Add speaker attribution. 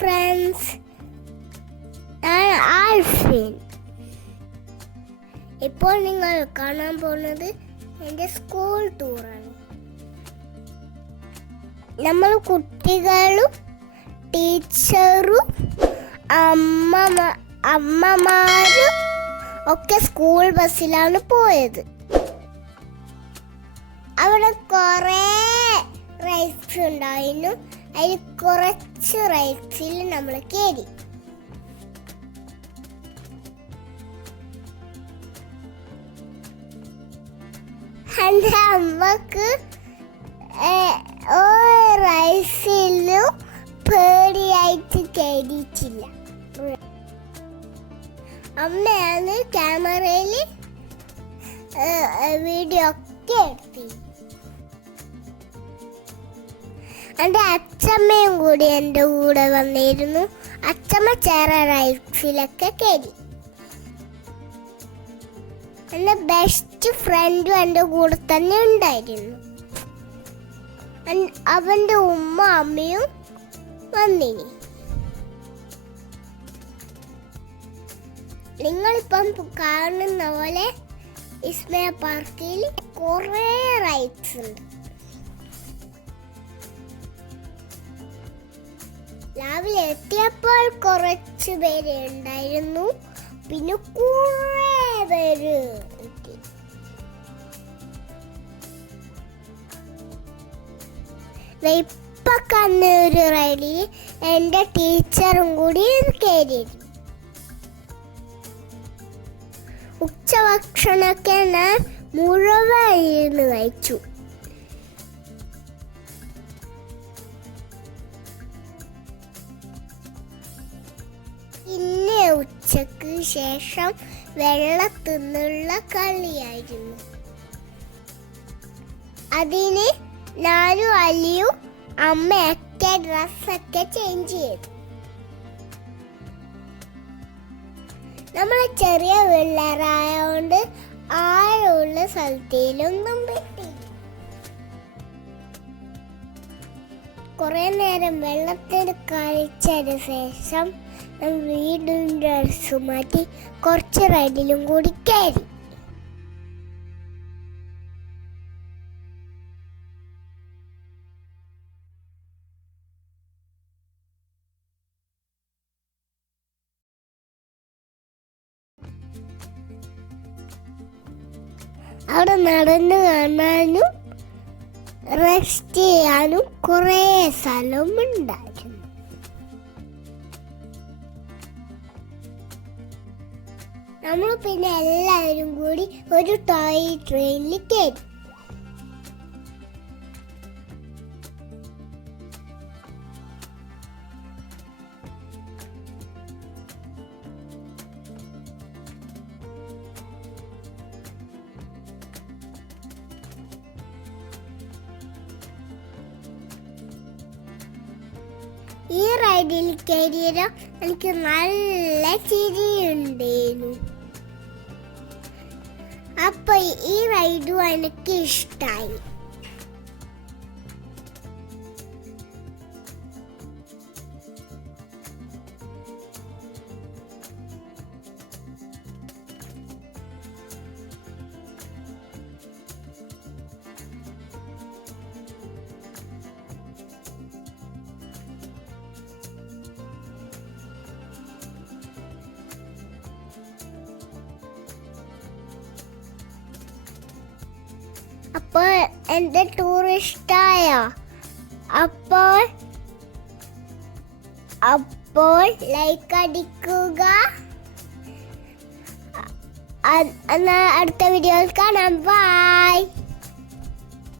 Speaker 1: Friends ഞാൻ ആൽഫിൻ. ഇപ്പോൾ നിങ്ങൾ കാണാൻ പോകുന്നത് എന്റെ സ്കൂൾ ടൂറാണ് നമ്മൾ കുട്ടികളും ടീച്ചറും അമ്മ അമ്മമാരും ഒക്കെ സ്കൂൾ ബസ്സിലാണ് പോയത്. അവിടെ കുറേ റൈസ് ഉണ്ടായിരുന്നു. അതിൽ കുറച്ച് റൈസിൽ നമ്മൾ കയറി എന്റെ അമ്മയ്ക്ക് റൈസിലും പേടിയായിട്ട് കയറിയിട്ടില്ല അമ്മയാണ് ക്യാമറയിൽ വീഡിയോ ഒക്കെ എടുത്തി. എന്റെ അച്ഛമ്മയും കൂടി എന്റെ കൂടെ വന്നിരുന്നു. അച്ഛമ്മ ചേറ റൈസിലൊക്കെ കയറി. എന്റെ ബെസ്റ്റ് ഫ്രണ്ടും എന്റെ കൂടെ തന്നെ ഉണ്ടായിരുന്നു. അവന്റെ ഉമ്മ അമ്മയും വന്നിനി. നിങ്ങളിപ്പം കാണുന്ന പോലെ ഇസ്മയ പാർക്കിൽ കുറേ റൈഡ്സ് ഉണ്ട്. രാവിലെ എത്തിയപ്പോൾ കുറച്ച് പേര് ഉണ്ടായിരുന്നു. പിന്നെ കുറേ പേര് എത്തി. ഇപ്പൊ റൈഡിൽ എന്റെ ടീച്ചറും കൂടി കയറിയിരുന്നു ഉച്ചഭക്ഷണമൊക്കെ ഞാൻ മുഴുവൻ കഴിച്ചു. ഉച്ചയ്ക്ക് ശേഷം വെള്ളത്തിന്നുള്ള കളിയായിരുന്നു. അതിന് നാലു അലിയും അമ്മയൊക്കെ ഡ്രസ്സൊക്കെ ചേഞ്ച് ചെയ്തു. നമ്മളെ ചെറിയ പിള്ളേരായോണ്ട് ആഴമുള്ള സ്ഥലത്തിലൊന്നും പറ്റില്ല കുറെ നേരം വെള്ളത്തിൽ കളിച്ചതിന് ശേഷം നമ്മൾ വീണ്ടും ഡ്രസ് മാറ്റി കുറച്ച് റൈഡിലും കൂടി കയറി. അവിടെ നടന്നു കാണാനും റെസ്റ്റ് ചെയ്യാനും കുറേ സ്ഥലം നമ്മൾ പിന്നെ എല്ലാവരും കൂടി ഒരു ടോയ് ട്രെയിനിൽ കയറി. ഈ റൈഡിൽ കയറിയതോ എനിക്ക് നല്ല ചിരിയുണ്ടായിരുന്നു. അപ്പൊ ഈ റൈഡും എനിക്ക് ഇഷ്ടായി. അപ്പോൾ എന്റെ ടൂർ ഇഷ്ടമായോ അപ്പോൾ അപ്പോൾ ലൈക്ക് അടിക്കുക. അടുത്ത വീഡിയോയിൽ കാണാം. ബൈ